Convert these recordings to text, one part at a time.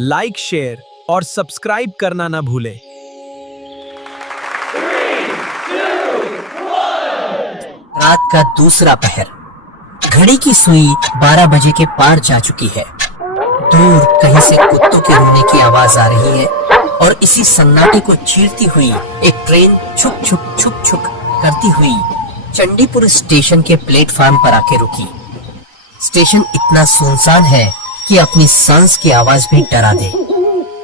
Like, share और subscribe करना ना भूलें। रात का दूसरा पहर, घड़ी की सुई 12 बजे के पार जा चुकी है। दूर कहीं से कुत्तों के रोने की आवाज आ रही है और इसी सन्नाटे को चीरती हुई एक ट्रेन छुक छुक छुक छुक करती हुई चंडीपुर स्टेशन के प्लेटफार्म पर आके रुकी। स्टेशन इतना सुनसान है कि अपनी सांस की आवाज भी डरा दे।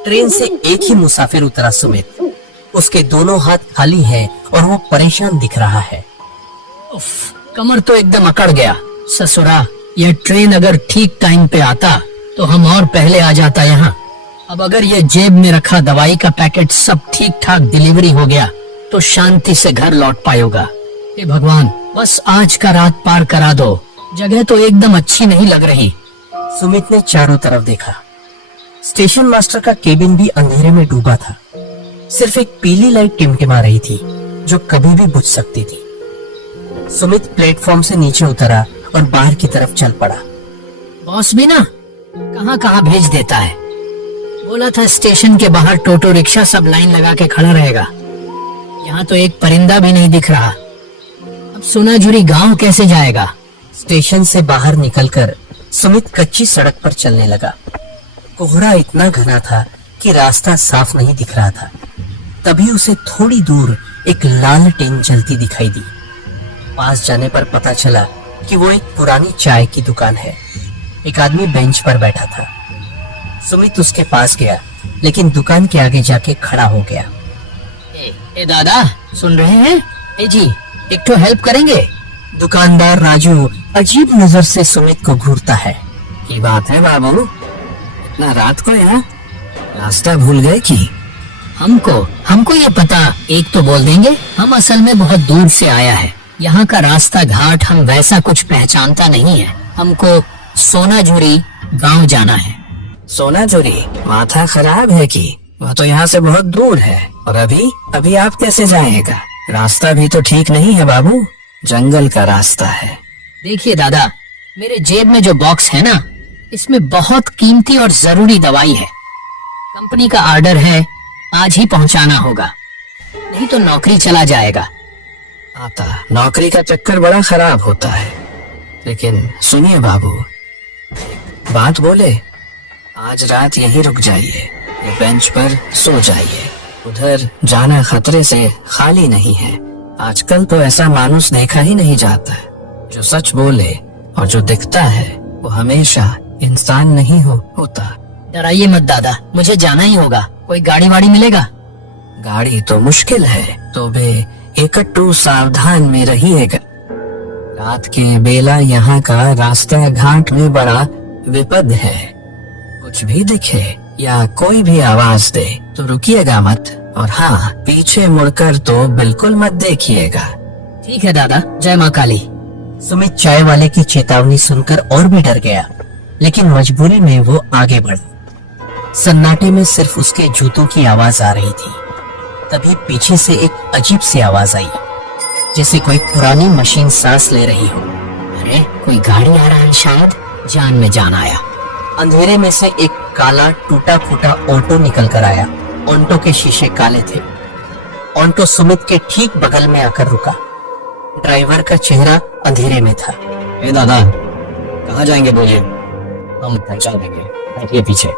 ट्रेन से एक ही मुसाफिर उतरा, सुमित। उसके दोनों हाथ खाली हैं और वो परेशान दिख रहा है। उफ, कमर तो एकदम अकड़ गया। ससुरा, यह ट्रेन अगर ठीक टाइम पे आता तो हम और पहले आ जाता यहाँ। अब अगर ये जेब में रखा दवाई का पैकेट सब ठीक ठाक डिलीवरी हो गया तो शांति से घर लौट पाएगा। हे भगवान, बस आज का रात पार करा दो। जगह तो एकदम अच्छी नहीं लग रही। सुमित ने चारों तरफ देखा। स्टेशन मास्टर का केबिन भी अंधेरे में डूबा था। सिर्फ एक पीली लाइट टिमटिमा रही थी जो कभी भी बुझ सकती थी। सुमित प्लेटफॉर्म से नीचे उतरा और बाहर की तरफ चल पड़ा। बॉस भी ना कहाँ कहाँ भेज देता है। बोला था स्टेशन के बाहर टोटो रिक्शा सब लाइन लगा के खड़ा रहेगा। यहाँ तो एक परिंदा भी नहीं दिख रहा। अब सोनाझुरी गांव कैसे जाएगा? स्टेशन से बाहर निकलकर सुमित कच्ची सड़क पर चलने लगा। कोहरा इतना घना था कि रास्ता साफ नहीं दिख रहा था। तभी उसे थोड़ी दूर एक लालटेन जलती दिखाई दी। पास जाने पर पता चला कि वो एक पुरानी चाय की दुकान है। एक आदमी बेंच पर बैठा था। सुमित उसके पास गया, लेकिन दुकान के आगे जाके खड़ा हो गया। ए दादा, सुन रहे हैं? ए जी, एक तो हेल्प करेंगे? दुकानदार राजू अजीब नजर से सुमित को घूरता है। क्या बात है बाबू, इतना रात को यहाँ? रास्ता भूल गए कि? हमको ये पता एक तो बोल देंगे। हम असल में बहुत दूर से आया है। यहाँ का रास्ता घाट हम वैसा कुछ पहचानता नहीं है। हमको सोनाझुरी गांव जाना है। सोनाझुरी? माथा खराब है कि? वह तो यहाँ से बहुत दूर है। और अभी आप कैसे जाएगा? रास्ता भी तो ठीक नहीं है बाबू, जंगल का रास्ता है। देखिए दादा, मेरे जेब में जो बॉक्स है ना, इसमें बहुत कीमती और जरूरी दवाई है। कंपनी का ऑर्डर है, आज ही पहुंचाना होगा, नहीं तो नौकरी चला जाएगा। आता नौकरी का चक्कर बड़ा खराब होता है। लेकिन सुनिए बाबू, बात बोले, आज रात यहीं रुक जाइए, ये बेंच पर सो जाइए। उधर जाना खतरे से खाली नहीं है। आजकल तो ऐसा मानुस देखा ही नहीं जाता है जो सच बोले, और जो दिखता है वो हमेशा इंसान नहीं होता। डराइए मत दादा, मुझे जाना ही होगा। कोई गाड़ी वाड़ी मिलेगा? गाड़ी तो मुश्किल है, तो बे एकट्टू सावधान में रहिएगा। रात के बेला यहाँ का रास्ता घाट में बड़ा विपद है। कुछ भी दिखे या कोई भी आवाज दे तो रुकिएगा मत, और हाँ, पीछे मुड़कर तो बिल्कुल मत देखिएगा। ठीक है दादा, जय माँ काली। सुमित चाय वाले की चेतावनी सुनकर और भी डर गया, लेकिन मजबूरी में वो आगे बढ़ा। सन्नाटे में सिर्फ उसके जूतों की आवाज आ रही थी। तभी पीछे से एक अजीब सी आवाज आई, जैसे कोई पुरानी मशीन सांस ले रही हो। अरे, कोई गाड़ी आ रहा है शायद। जान में जान आया। अंधेरे में से एक काला टूटा फूटा ऑटो निकल कर आया। ऑटो के शीशे काले थे। ऑटो सुमित के ठीक बगल में आकर रुका। ड्राइवर का चेहरा अंधेरे में था। ए दादा, कहाँ जाएंगे बोलिए, हम पहुंचा देंगे, बैठिए पीछे।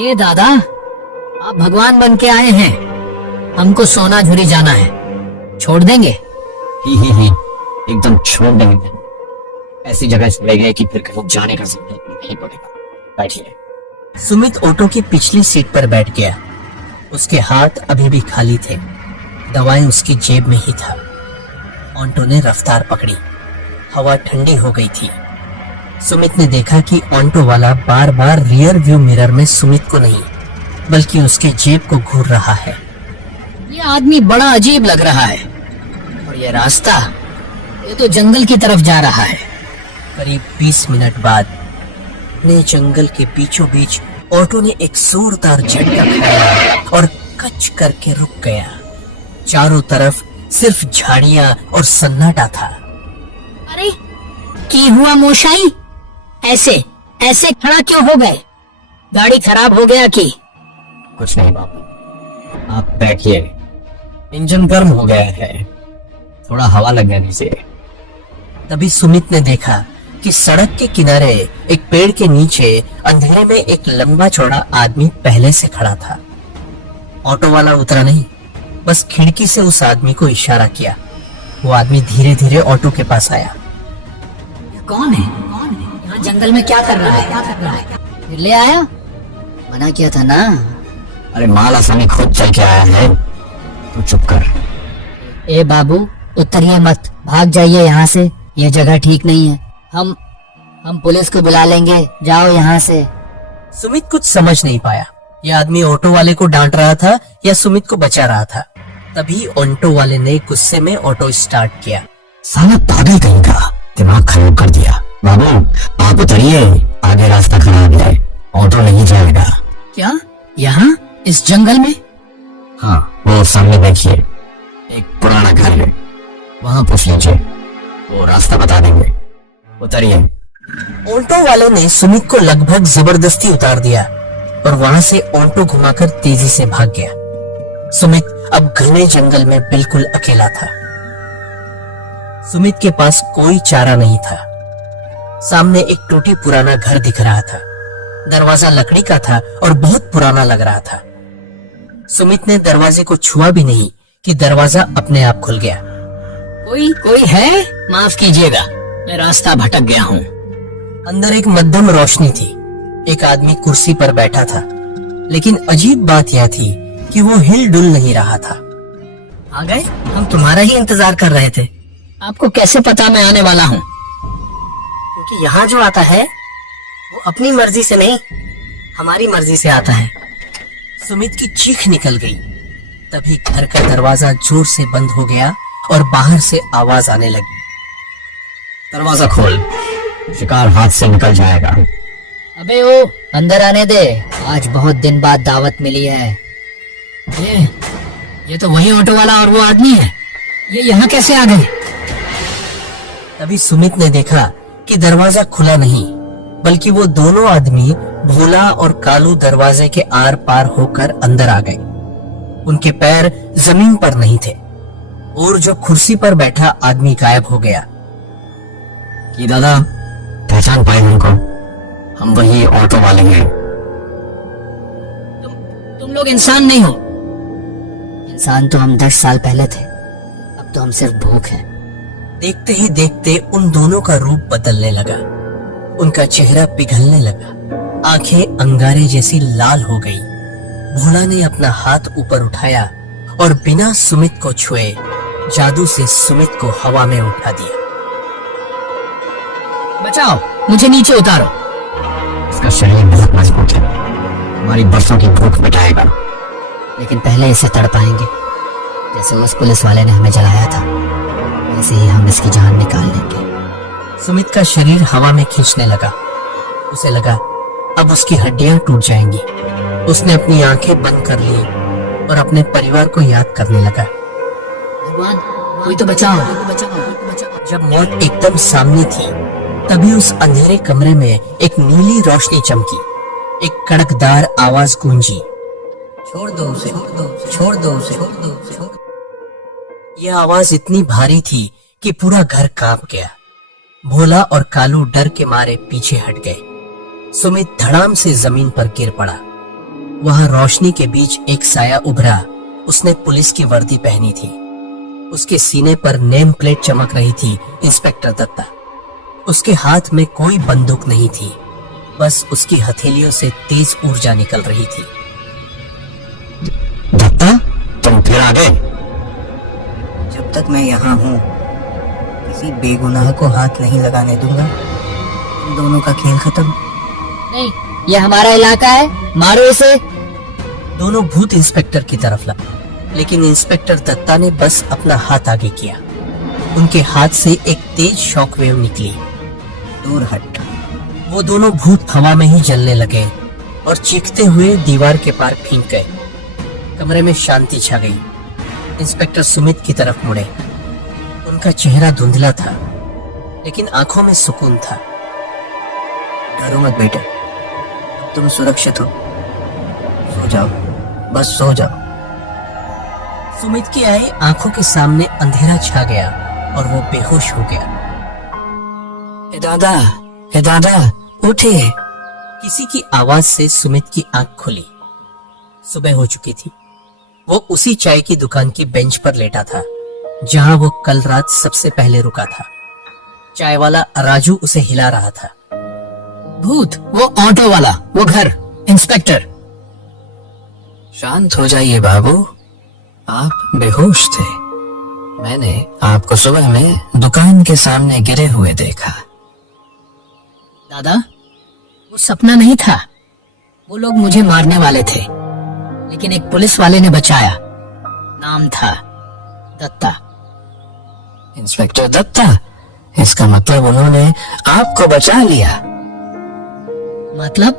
ए दादा, आप भगवान बन के आए हैं, हमको सोनाझुरी जाना है, छोड़ देंगे? ही, एकदम छोड़ देंगे। ऐसी जगह चले गए कि फिर कहीं जाने का जरूरत नहीं पड़ेगा, बैठिए। सुमित ऑटो की पिछली सीट पर बैठ गया। उसके हाथ अभी भी खाली थे। दवाई उसकी जेब में ही था। ऑटो ने रफ्तार पकड़ी। हवा ठंडी हो गई थी। सुमित ने देखा कि ऑटो वाला बार बार रियर व्यू मिरर में सुमित को नहीं, बल्कि उसके जेब को घूर रहा है। ये आदमी बड़ा अजीब लग रहा है। और ये रास्ता, ये तो जंगल की तरफ जा रहा है। करीब 20 मिनट बाद ने जंगल के बीचों बीच ऑटो ने एक जोरदार झटका खाया और कच करके रुक गया। चारों तरफ सिर्फ झाड़ियां और सन्नाटा था। अरे, की हुआ मोशाई? ऐसे खड़ा क्यों हो गए? गाड़ी खराब हो गया कि? कुछ नहीं बाबू, आप बैठिए, इंजन गर्म हो गया है, थोड़ा हवा लग जाने से। तभी सुमित ने देखा कि सड़क के किनारे एक पेड़ के नीचे अंधेरे में एक लंबा चौड़ा आदमी पहले से खड़ा था। ऑटो वाला उतरा नहीं, बस खिड़की से उस आदमी को इशारा किया। वो आदमी धीरे धीरे ऑटो के पास आया। कौन है? यहाँ जंगल में क्या कर रहा है? फिर ले आया? मना किया था ना। अरे माल आसानी खुद चल के आया है, तू चुप कर। ए बाबू, उतरिए मत, भाग जाइए यहाँ से, ये जगह ठीक नहीं है। हम पुलिस को बुला लेंगे, जाओ यहाँ से। सुमित कुछ समझ नहीं पाया, यह आदमी ऑटो वाले को डांट रहा था या सुमित को बचा रहा था। तभी ऑटो वाले ने गुस्से में ऑटो स्टार्ट किया। साला पागल कहीं का, दिमाग खराब कर दिया। बाबू आप उतरिए, आगे रास्ता खराब है, ऑटो नहीं जाएगा। क्या? यहाँ इस जंगल में? हाँ, वो सामने देखिए, एक पुराना घर है, वहाँ पूछ लीजिए, वो रास्ता बता देंगे। उतरिए। ऑटो वाले ने सुमित को लगभग जबरदस्ती उतार दिया और वहां से ऑटो घुमाकर तेजी से भाग गया। सुमित अब घने जंगल में बिल्कुल अकेला था। सुमित के पास कोई चारा नहीं था। सामने एक टूटी पुराना घर दिख रहा था। दरवाजा लकड़ी का था और बहुत पुराना लग रहा था। सुमित ने दरवाजे को छुआ भी नहीं कि दरवाजा अपने आप खुल गया। कोई है? माफ कीजिएगा, मैं रास्ता भटक गया हूँ। अंदर एक मध्यम रोशनी थी। एक आदमी कुर्सी पर बैठा था, लेकिन अजीब बात यह थी कि वो हिल डुल नहीं रहा था। आ गए? हम तुम्हारा ही इंतजार कर रहे थे। आपको कैसे पता मैं आने वाला हूँ? क्योंकि यहाँ जो आता है वो अपनी मर्जी से नहीं, हमारी मर्जी से आता है। सुमित की चीख निकल गई। तभी घर का दरवाजा जोर से बंद हो गया और बाहर से आवाज आने लगी। दरवाजा खोल, शिकार हाथ से निकल जाएगा। अबे ओ, अंदर आने दे, आज बहुत दिन बाद दावत मिली है। ये तो वही ऑटो वाला और वो आदमी है, ये यहाँ कैसे आ गए? तभी सुमित ने देखा कि दरवाजा खुला नहीं, बल्कि वो दोनों आदमी भोला और कालू दरवाजे के आर पार होकर अंदर आ गए। उनके पैर जमीन पर नहीं थे और जो कुर्सी पर बैठा आदमी गायब हो गया। कि दादा पहचान पाए हमको? हम वही ऑटो वाले हैं। तुम लोग इंसान नहीं हो। इंसान तो हम 10 साल पहले थे, अब तो हम सिर्फ भूख हैं। देखते ही देखते उन दोनों का रूप बदलने लगा। उनका चेहरा पिघलने लगा, आंखें अंगारे जैसी लाल हो गई। भोला ने अपना हाथ ऊपर उठाया और बिना सुमित को छुए जादू से सुमित को हवा में उठा दिया। बचाओ, मुझे नीचे उतारो। इसका शरीर बहुत मजबूत है, हमारी बरसों की भूख मिटाएगा। लेकिन पहले इसे तड़पाएंगे, जैसे उस पुलिस वाले ने हमें जलाया था, वैसे ही हम इसकी जान निकाल लेंगे। सुमित का शरीर हवा में खींचने लगा। उसे लगा अब उसकी हड्डियां टूट जाएंगी। उसने अपनी आंखें बंद कर ली और अपने परिवार को याद करने लगा। भगवान, कोई तो बचाओ। जब मौत एकदम सामने थी, तभी उस अंधेरे कमरे में एक नीली रोशनी चमकी। एक कड़कदार आवाज गूंजी, छोड़ दो उसे, छोड़ दो उसे, छोड़ दो उसे, छोड़ दो। यह आवाज इतनी भारी थी कि पूरा घर कांप गया। भोला और कालू डर के मारे पीछे हट गए। सुमित धड़ाम से जमीन पर गिर पड़ा। वहां रोशनी के बीच एक साया उभरा। उसने पुलिस की वर्दी पहनी थी। उसके सीने पर नेम प्लेट चमक रही थी, इंस्पेक्टर दत्ता। उसके हाथ में कोई बंदूक नहीं थी, बस उसकी हथेलियों से तेज ऊर्जा निकल रही थी। दत्ता, तुम फिर आ गए? जब तक मैं यहाँ हूँ, किसी बेगुनाह को हाथ नहीं लगाने दूंगा। तुम दोनों का खेल खत्म। नहीं, ये हमारा इलाका है, मारो इसे। दोनों भूत इंस्पेक्टर की तरफ लगे, लेकिन इंस्पेक्टर दत्ता ने बस अपना हाथ आगे किया। उनके हाथ से एक तेज शॉकवेव निकली। दूर हट। वो दोनों भूत हवा में ही जलने लगे और चीखते हुए दीवार के पार फेंक गए। कमरे में शांति छा गई। इंस्पेक्टर सुमित की तरफ मुड़े। उनका चेहरा धुंधला था, लेकिन आंखों में सुकून था। डरो मत बेटा, तुम सुरक्षित हो, सो जाओ, बस सो जाओ। सुमित की आई आंखों के सामने अंधेरा छा गया और वो बेहोश हो गया। हे दादा, उठिए। किसी की आवाज से सुमित की आंख खुली। सुबह हो चुकी थी। वो उसी चाय की दुकान की बेंच पर लेटा था जहां वो कल रात सबसे पहले रुका था। चाय वाला राजू उसे हिला रहा था। भूत, वो ऑटो वाला, वो घर, इंस्पेक्टर। शांत हो जाइए बाबू, आप बेहोश थे। मैंने आपको सुबह में दुकान के सामने गिरे हुए देखा। दादा, वो सपना नहीं था। वो लोग मुझे मारने वाले थे, लेकिन एक पुलिस वाले ने बचाया। नाम था दत्ता। इंस्पेक्टर दत्ता? इसका मतलब उन्होंने आपको बचा लिया। मतलब?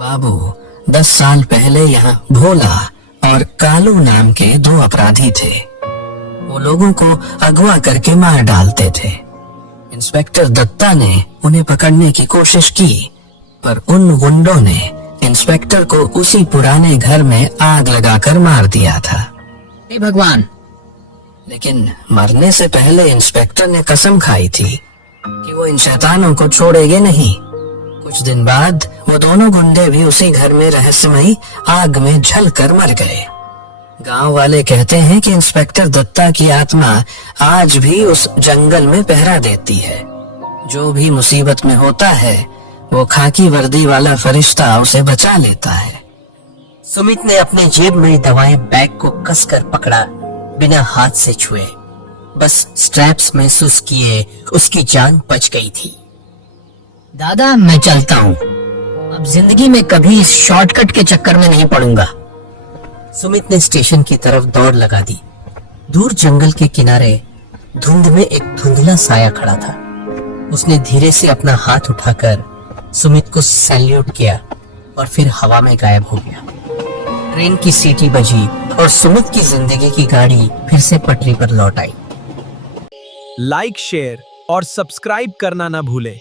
बाबू, 10 साल पहले यहाँ भोला और कालू नाम के 2 अपराधी थे। वो लोगों को अगवा करके मार डालते थे। इंस्पेक्टर दत्ता ने उन्हें पकड़ने की कोशिश की, पर उन गुंडों ने इंस्पेक्टर को उसी पुराने घर में आग लगाकर मार दिया था। हे भगवान! लेकिन मरने से पहले इंस्पेक्टर ने कसम खाई थी कि वो इन शैतानों को छोड़ेंगे नहीं। कुछ दिन बाद वो दोनों गुंडे भी उसी घर में रहस्यमयी आग में जलकर मर गए। गांव वाले कहते हैं कि इंस्पेक्टर दत्ता की आत्मा आज भी उस जंगल में पहरा देती है। जो भी मुसीबत में होता है, वो खाकी वर्दी वाला फरिश्ता उसे बचा लेता है। सुमित ने अपने जेब में दवाएं बैग को कसकर पकड़ा, बिना हाथ से छुए। बस स्ट्रैप्स महसूस किए उसकी जान बच गई थी। दादा, मैं चलता हूँ। अब जिंदगी में कभी इस शॉर्टकट के चक्कर में नहीं पड़ूंगा। सुमित ने स्टेशन की तरफ दौड़ लगा दी। दूर जंगल के किनारे धुंध में एक धुंधला साया खड़ा था। उसने धीरे से अपना हाथ उठाकर सुमित को सैल्यूट किया और फिर हवा में गायब हो गया। ट्रेन की सीटी बजी और सुमित की जिंदगी की गाड़ी फिर से पटरी पर लौट आई। लाइक, शेयर और सब्सक्राइब करना ना भूलें।